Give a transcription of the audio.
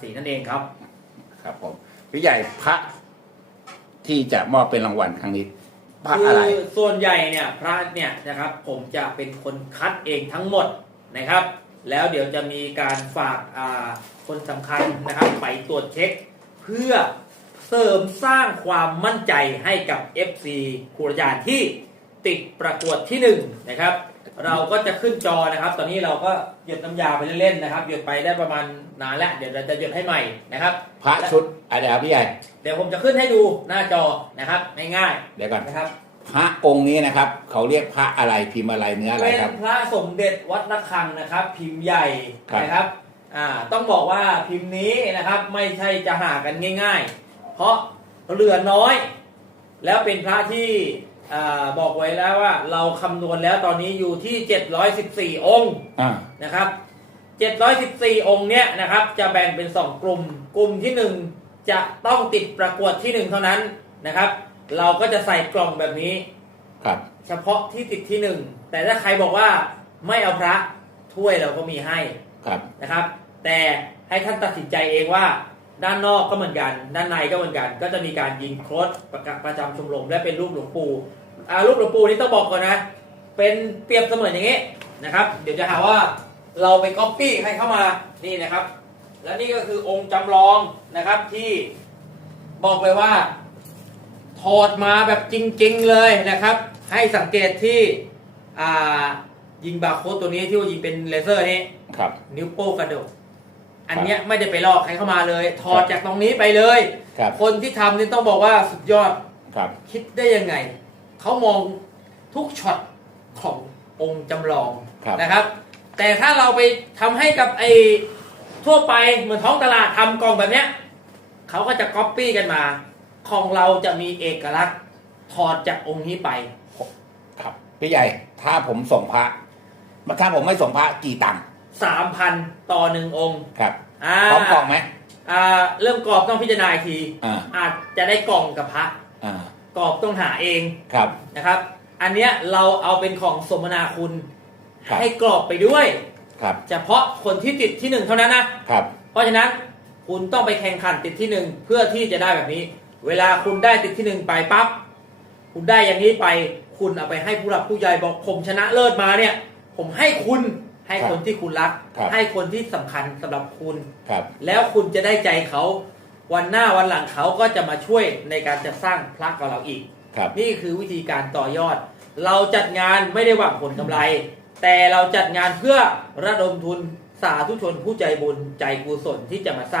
ศรีนั่นเองครับ ครับผมพี่ใหญ่พระที่จะมอบเป็นรางวัลครั้งนี้พระคือะไรส่วนใหญ่เนี่ยพระเนี่ยนะครับผมจะเป็นคนคัดเองทั้งหมดนะครับ แล้วเดี๋ยวจะมีการฝากอ่าคนสำคัญนะครับไปตรวจเช็ค เพื่อเสริมสร้างความมั่นใจให้กับ FC ครูอาจารย์ที่ ติดประกวดที่หนึ่งนะครับ เราก็จะขึ้นจอนะครับ ตอนนี้เราก็หยดน้ำยาไปเล่นๆนะครับหยดไปได้ประมาณนานแล้วเดี๋ยวเราจะหยดให้ใหม่นะครับพระชุดอะไรครับพี่ใหญ่เดี๋ยวผมจะขึ้นให้ดูหน้าจอนะครับง่ายเดี๋ยวก่อนๆนะครับ พระองค์นี้นะครับ เขาเรียกพระอะไรพิมพ์อะไรเนื้ออะไรเป็นครับพระสมเด็จวัดระฆังนะครับ พิมพ์ใหญ่ครับนะครับอ่าต้องบอกว่าพิมพ์นี้นะครับไม่ใช่จะหากันง่าย ๆ เพราะเหลือน้อย แล้วเป็นพระที่อ่า บอกไว้แล้วว่าเราคำนวณแล้วตอนนี้อยู่ที่ 714 องค์อ่านะครับ 714 องค์เนี้ยนะครับ จะแบ่งเป็น 2 กลุ่ม กลุ่มที่ 1 จะต้องติดประกวดที่ 1 เท่านั้นนะครับ เราก็จะใส่กล่องแบบนี้ครับ เฉพาะที่ติดที่หนึ่งแต่ถ้าใครบอกว่าไม่เอาพระถ้วยเราก็มีให้ครับนะครับ แต่ให้ท่านตัดสินใจเองว่าด้านนอกก็เหมือนกัน ด้านในก็เหมือนกัน ก็จะมีการยิงโค้ดประกาศประจำชมรมและเป็นรูปหลวงปู่อ่า รูปหลวงปู่นี่ต้องบอกก่อนนะ เป็นเปรียบเสมือนอย่างนี้นะครับ เดี๋ยวจะหาว่าเราไปก๊อปปี้ให้เข้ามานี่นะครับ และนี่ก็คือองค์จำลองนะครับที่บอกเลยว่า ถอดมาแบบจริง ๆ เลยนะครับ ให้สังเกตที่อ่ายิงบาร์โค้ดตัวนี้ที่ว่ายิงเป็นเลเซอร์นี้ครับ นิ้วโป้งกระดกอันเนี้ยไม่ได้ไปลอกใครเข้ามาเลย ถอดจากตรงนี้ไปเลยครับคนที่ทำนี่ต้องบอกว่าสุดยอดครับ คิดได้ยังไง เขามองทุกช็อตขององค์จำลองครับนะครับ แต่ถ้าเราไปทำให้กับไอ้ทั่วไปเหมือนท้องตลาดทำกล่องแบบเนี้ยเขาก็จะก๊อปปี้กันมาของเราจะมีเอกลักษณ์ถอดจากองค์นี้ไป ครับพี่ใหญ่ถ้าผมส่งพระถ้าผมไม่ส่งพระกี่ตังค์3,000ต่อหนึ่งองค์ครับอ่าพร้อมกล่องไหมอ่าเริ่มกรอบต้องพิจารณาอีกทีอ่าอาจจะได้กล่องกับพระอ่า กรอบต้องหาเองครับนะครับ อันเนี้ยเราเอาเป็นของสมนาคุณ ครับ ให้กรอบไปด้วยครับเฉพาะคนที่ติดที่หนึ่งเท่านั้นนะครับ เพราะฉะนั้นคุณต้องไปแข่งขันติดที่หนึ่งเพื่อที่จะได้แบบนี้ เวลาคุณได้ติดที่หนึ่งไปปั๊บคุณได้อย่างนี้ไป คุณเอาไปให้ผู้หลักผู้ใหญ่บอกผมชนะเลิศมาเนี่ย ผมให้คุณให้คนที่คุณรัก ครับ ให้คนที่สำคัญสำหรับคุณ ครับ แล้วคุณจะได้ใจเขา วันหน้าวันหลังเขาก็จะมาช่วยในการจะสร้างพระกับเราอีก ครับ นี่คือวิธีการต่อยอด เราจัดงานไม่ได้หวังผลกำไร แต่เราจัดงานเพื่อระดมทุนสาธุชนผู้ใจบุญใจกุศลที่จะมาสร้าง